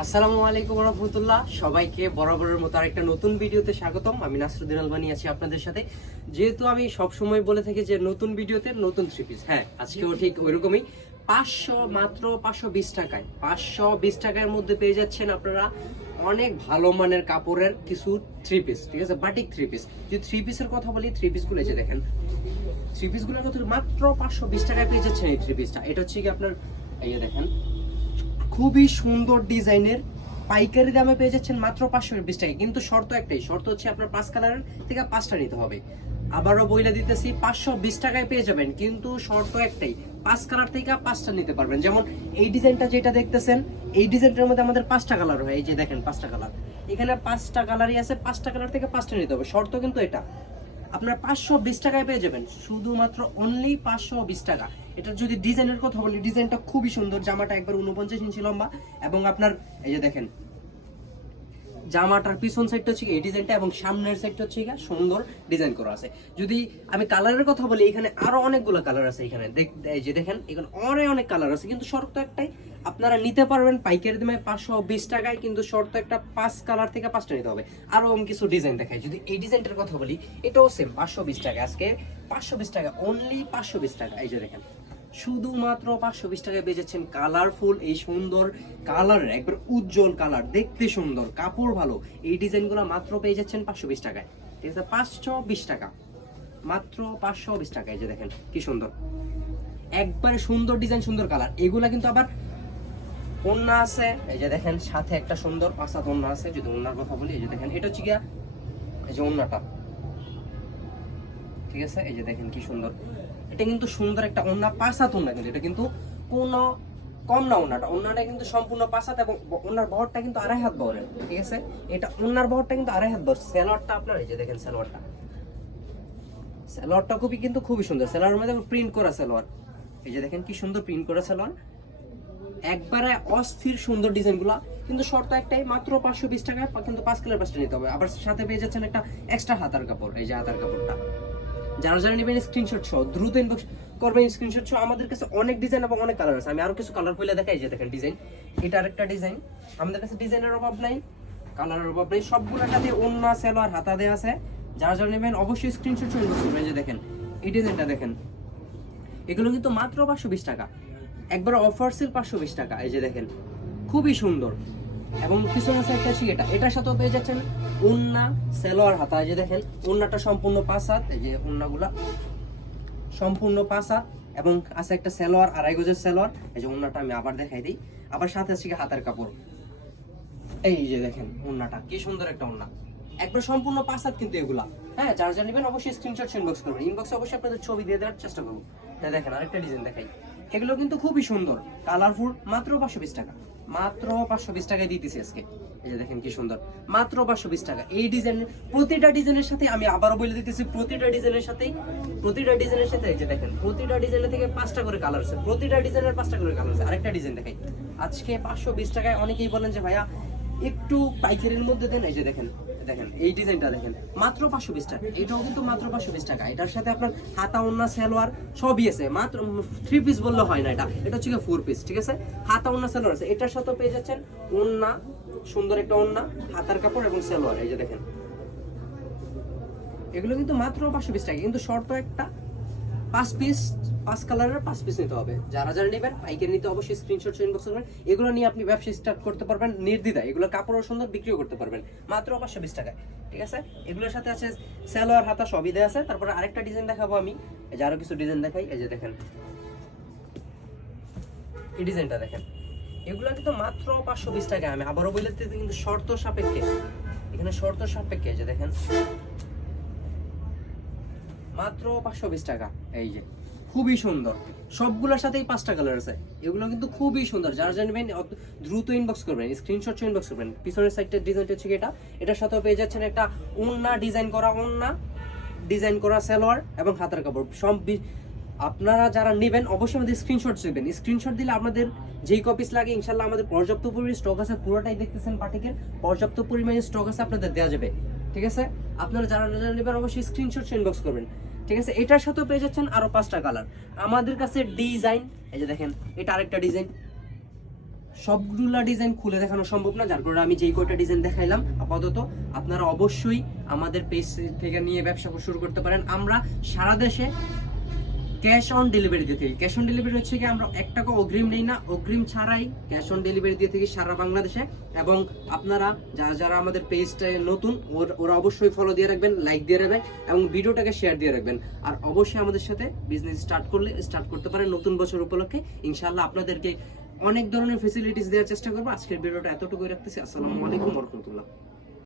আসসালামু আলাইকুম রহমতুল্লাহ, সবাইকে বরাবরের মতো আরেকটা নতুন ভিডিওতে স্বাগতম। আমি নাসরুদ্দিন আলবানী আছি আপনাদের সাথে। যেহেতু আমি সব সময় বলে থাকি যে নতুন ভিডিওতে নতুন থ্রি পিস, হ্যাঁ আজকেও ঠিক ওইরকমই। মাত্র 520 টাকায়, 520 টাকার মধ্যে পেয়ে যাচ্ছেন আপনারা অনেক ভালো মানের কাপড়ের কিছু থ্রি পিস, ঠিক আছে, বাটিক থ্রি পিস। যদি থ্রি পিসের কথা বলি, থ্রি পিসগুলো এই যে দেখেন, থ্রি পিসগুলোর কথা মাত্র 520 টাকায় পেয়ে যাচ্ছেন এই থ্রি পিসটা। এটা হচ্ছে কি আপনার, এই যে দেখেন, খুবই সুন্দর ডিজাইনের পাইকারি দামে পেয়ে যাচ্ছেন মাত্র 520 টাকা। কিন্তু শর্ত একটাই, শর্ত হচ্ছে আপনার 5 কালারের থেকে 5টা নিতে হবে। আবারও বইলা দিতেছি, 520 টাকায় পেয়ে যাবেন, কিন্তু শর্ত একটাই, 5 কালার থেকে 5টা নিতে পারবেন। যেমন এই ডিজাইনটা যেটা দেখতেছেন, এই ডিজাইনটার মধ্যে আমাদের 5টা কালার হয়। এই যে দেখেন 5টা কালার, এখানে 5টা কালারই আছে, 5টা কালার থেকে 5টা নিতে হবে। শর্ত কিন্তু এটা, আপনার 520 টাকায় পেয়ে যাবেন, শুধুমাত্র অনলি 520 টাকা। এটা যদি ডিজাইনের কথা বলি, ডিজাইনটা খুবই সুন্দর। জামাটা একবার 49 ইঞ্চি লম্বা, এবং আপনার এই যে দেখেন জামাটার পিছন সাইডটা হচ্ছে এই ডিজাইনটা, এবং সামনের সাইডটা হচ্ছে সুন্দর ডিজাইন করা আছে। যদি আমি কালারের কথা বলি, এখানে আরো অনেকগুলো কালার আছে। এখানে এই যে দেখেন, এখানে অনেক কালার আছে, কিন্তু শর্ত একটাই, আপনারা নিতে পারবেন পাইকারি দামে 520 টাকায়, কিন্তু শর্ত একটা 5 কালার থেকে 5টা নিতে হবে। আরো কিছু ডিজাইন দেখায়। যদি এই ডিজাইনটার কথা বলি, এটাও সেম 520 টাকা। আজকে 520 টাকা, অনলি 520 টাকা। এই যে দেখেন, শুধুমাত্র 520 টাকায় পেয়ে যাচ্ছেন কালারফুল এই সুন্দর কালারের, একবার উজ্জ্বল কালার, দেখতে সুন্দর, কাপড় ভালো এই ডিজাইনগুলো মাত্র পেয়ে যাচ্ছেন 520 টাকায়। ঠিক আছে, 520 টাকা, মাত্র 520 টাকায়। যে দেখেন কি সুন্দর, একবারে সুন্দর ডিজাইন, সুন্দর কালার। এগুলা কিন্তু আবার ওন্না আছে, এই যে দেখেন সাথে একটা সুন্দর পাঁচাত ওন্না আছে। যদি ওন্নার কথা বলি, এই যে দেখেন, এটা হচ্ছে গিয়া এই যে ওন্নাটা, ঠিক আছে, এই যে দেখেন কি সুন্দর। এটা কিন্তু সুন্দর একটা ওন্না, পাঁচাত ওন্না, কিন্তু এটা কিন্তু কোনো কম না। ওন্নাটা কিন্তু সম্পূর্ণ পাঁচাত, এবং ওন্নার বহরটা কিন্তু 2.5 হাত বহরের, ঠিক আছে। এটা ওন্নার বহরটা কিন্তু 2.5 হাত বহর। সালোয়ারটা আপনার এই যে দেখেন, সালোয়ারটা খুবই সুন্দর। সালোয়ারের মধ্যে প্রিন্ট করা সালোয়ার, এই যে দেখেন কি সুন্দর প্রিন্ট করা সালোয়ার, একবারে অস্থির সুন্দর ডিজাইনগুলো। কিন্তু শর্ত একটাই, মাত্র 520 টাকায় কিন্তু 5 কালার 5টা নিতে হবে। আবার সাথে পেয়ে যাচ্ছেন একটা এক্সট্রা হাতার কাপড়। এই যে হাতার কাপড়টা, যারা যারা নেবেন স্ক্রিনশট সহ দ্রুত ইনবক্স করবেন। স্ক্রিনশট সহ, আমাদের কাছে অনেক ডিজাইন এবং অনেক কালার আছে। আমি আরো কিছু কালার খুলে দেখাই। যে দেখেন ডিজাইন, এটা আরেকটা ডিজাইন। আমাদের কাছে ডিজাইনের অভাব নাই, কালারের অভাব নাই, সবগুলোর সাথে ওন্না সালোয়ার হাতা দেয়া আছে। যারা যারা নেবেন অবশ্যই স্ক্রিনশট সহ ইনবক্স করবেন। যে দেখেন এই ডিজাইনটা দেখেন, এগুলো কিন্তু মাত্র 520 টাকা, একবার অফার সেল 520 টাকা। এই যে দেখেন খুবই সুন্দর, এবং পিছনের সাইডটা আছে এটা, এটার সাথেও পেয়ে যাচ্ছেন ওন্না সালোয়ার হাতা। এই যে দেখেন ওন্নাটা সম্পূর্ণ 5 হাত, এই যে ওন্নাগুলা সম্পূর্ণ 5 হাত, এবং আছে একটা সালোয়ার, 2.5 গজের সালোয়ার। এই যে ওন্নাটা আমি আবার দেখাই দিই, আবার সাথে আছে হাতের কাপড়। এই যে দেখেন ওন্নাটা কি সুন্দর একটা ওন্না, একবার সম্পূর্ণ 5 হাত কিন্তু এগুলা। হ্যাঁ, যার যা নেবেন অবশ্যই স্ক্রিনশট ইনবক্স করবেন। ইনবক্সে অবশ্যই আপনাদের ছবি দিয়ে দেওয়ার চেষ্টা করবো। দেখেন আরেকটা ডিজাইন দেখাই, এগুলো কিন্তু খুবই সুন্দর, কালারফুল, মাত্র 520 টাকা, মাত্র 520 টাকায় দিতেছি আজকে। এই যে দেখেন কি সুন্দর, মাত্র 520 টাকা। এই ডিজাইন, প্রতিটা ডিজাইনের সাথে আমি আবারও বলে দিতেছি, প্রতিটা ডিজাইনের সাথে এই যে দেখেন, প্রতিটা ডিজাইনের থেকে 5টা করে কালার আছে, প্রতিটা ডিজাইনের 5টা করে কালার আছে। আরেকটা ডিজাইন দেখাই আজকে 520 টাকায়। অনেকেই বলেন যে ভাইয়া একটু পাইকারির মধ্যে দেন। এই যে দেখেন, দেখেন এই ডিজাইনটা দেখেন, মাত্র 520 টাকা। এটাও কিন্তু মাত্র 520 টাকা। এটার সাথে আপনার হাতা ওন্না সালোয়ার সবই আছে। মাত্র 3 পিস বললে হয় না, এটা হচ্ছে 4 পিস, ঠিক আছে। হাতা ওন্না সালোয়ার আছে। এটার সাথেও পেয়ে যাচ্ছেন ওন্না, সুন্দর একটা ওন্না, হাতার কাপড় এবং সালোয়ার। এই যে দেখেন, এগুলো কিন্তু মাত্র 520 টাকা, কিন্তু শর্ত একটা, 5 কালারের 5 পিস নিতে হবে। যারা যারা নেবেন পাইকারি নিতে অবশ্যই স্ক্রিনশট ইনবক্স করবেন। এগুলো নিয়ে আপনি ব্যবসা স্টার্ট করতে পারবেন নির্দ্বিধায়। এগুলো কাপড়ও সুন্দর, বিক্রিও করতে পারবেন মাত্র 520 টাকায়, ঠিক আছে। এগুলোর সাথে আছে সালোয়ার হাতা সবই দেওয়া আছে। তারপরে আরেকটা ডিজাইন দেখাবো আমি, এই যে আরো কিছু ডিজাইন দেখাই। এই যে দেখেন এই ডিজাইনটা দেখেন, এগুলো কিন্তু মাত্র 520 টাকা। আমি আবারও বলে দিতে, কিন্তু শর্ত সাপেক্ষে, এখানে শর্ত সাপেক্ষে। যে দেখেন মাত্র 520 টাকা। এই যে খুবই সুন্দর, সবগুলোর সাথেই 5টা কালার আছে। এগুলো কিন্তু খুবই সুন্দর। যারা জানবেন দ্রুত ইনবক্স করবেন, স্ক্রিনশট ইনবক্স করবেন। পিছনের সাইডের ডিজাইনটা হচ্ছে এটা, এটার সাথেও পেয়ে যাচ্ছেন একটা ওন্না ডিজাইন করা, ওন্না ডিজাইন করা সালোয়ার এবং হাতার কাপড় সব। আপনারা যারা নেবেন অবশ্যই আমাদের স্ক্রিনশট দিবেন। স্ক্রিনশট দিলে আমাদের যেই কপিস লাগে ইনশাল্লাহ আমাদের পর্যাপ্ত পরিমাণে স্টক আছে। পুরোটাই দেখতেছেন পাটিকের, পর্যাপ্ত পরিমাণে স্টক আছে, আপনাদের দেওয়া যাবে, ঠিক আছে। আপনারা যারা নেবেন অবশ্যই স্ক্রিনশট ইনবক্স করবেন, ঠিক আছে। এটার সাথেও পেয়ে যাচ্ছেন আরো 5টা কালার আমাদের কাছে ডিজাইন। এই যে দেখেন এটা আরেকটা ডিজাইন, সবগুলা ডিজাইন খুলে দেখানো সম্ভব না, যার কারণে আমি যেই কয়টা ডিজাইন দেখাইলাম আপাতত। আপনারা অবশ্যই আমাদের পেজ থেকে নিয়ে ব্যবসা শুরু করতে পারেন। আমরা সারা দেশে ক্যাশ অন ডেলিভারি দিয়ে থাকি। ক্যাশ অন ডেলিভারি হচ্ছে কি আমরা 1 টাকা অগ্রিম নেই না, অগ্রিম ছাড়াই ক্যাশ অন ডেলিভারি দিয়ে থাকি সারা বাংলাদেশে। এবং আপনারা যারা যারা আমাদের পেজটা নতুন ওরা অবশ্যই ফলো দিয়ে রাখবেন, লাইক দিয়ে রাখবেন এবং ভিডিওটাকে শেয়ার দিয়ে রাখবেন। আর অবশ্যই আমাদের সাথে বিজনেস স্টার্ট করতে পারেন নতুন বছর উপলক্ষে। ইনশাআল্লাহ আপনাদেরকে অনেক ধরনের ফেসিলিটিস দেওয়ার চেষ্টা করবো। আজকের ভিডিওটা এতটুকুই রাখতেছি। আসসালামু আলাইকুম ওয়া রাহমাতুল্লাহ।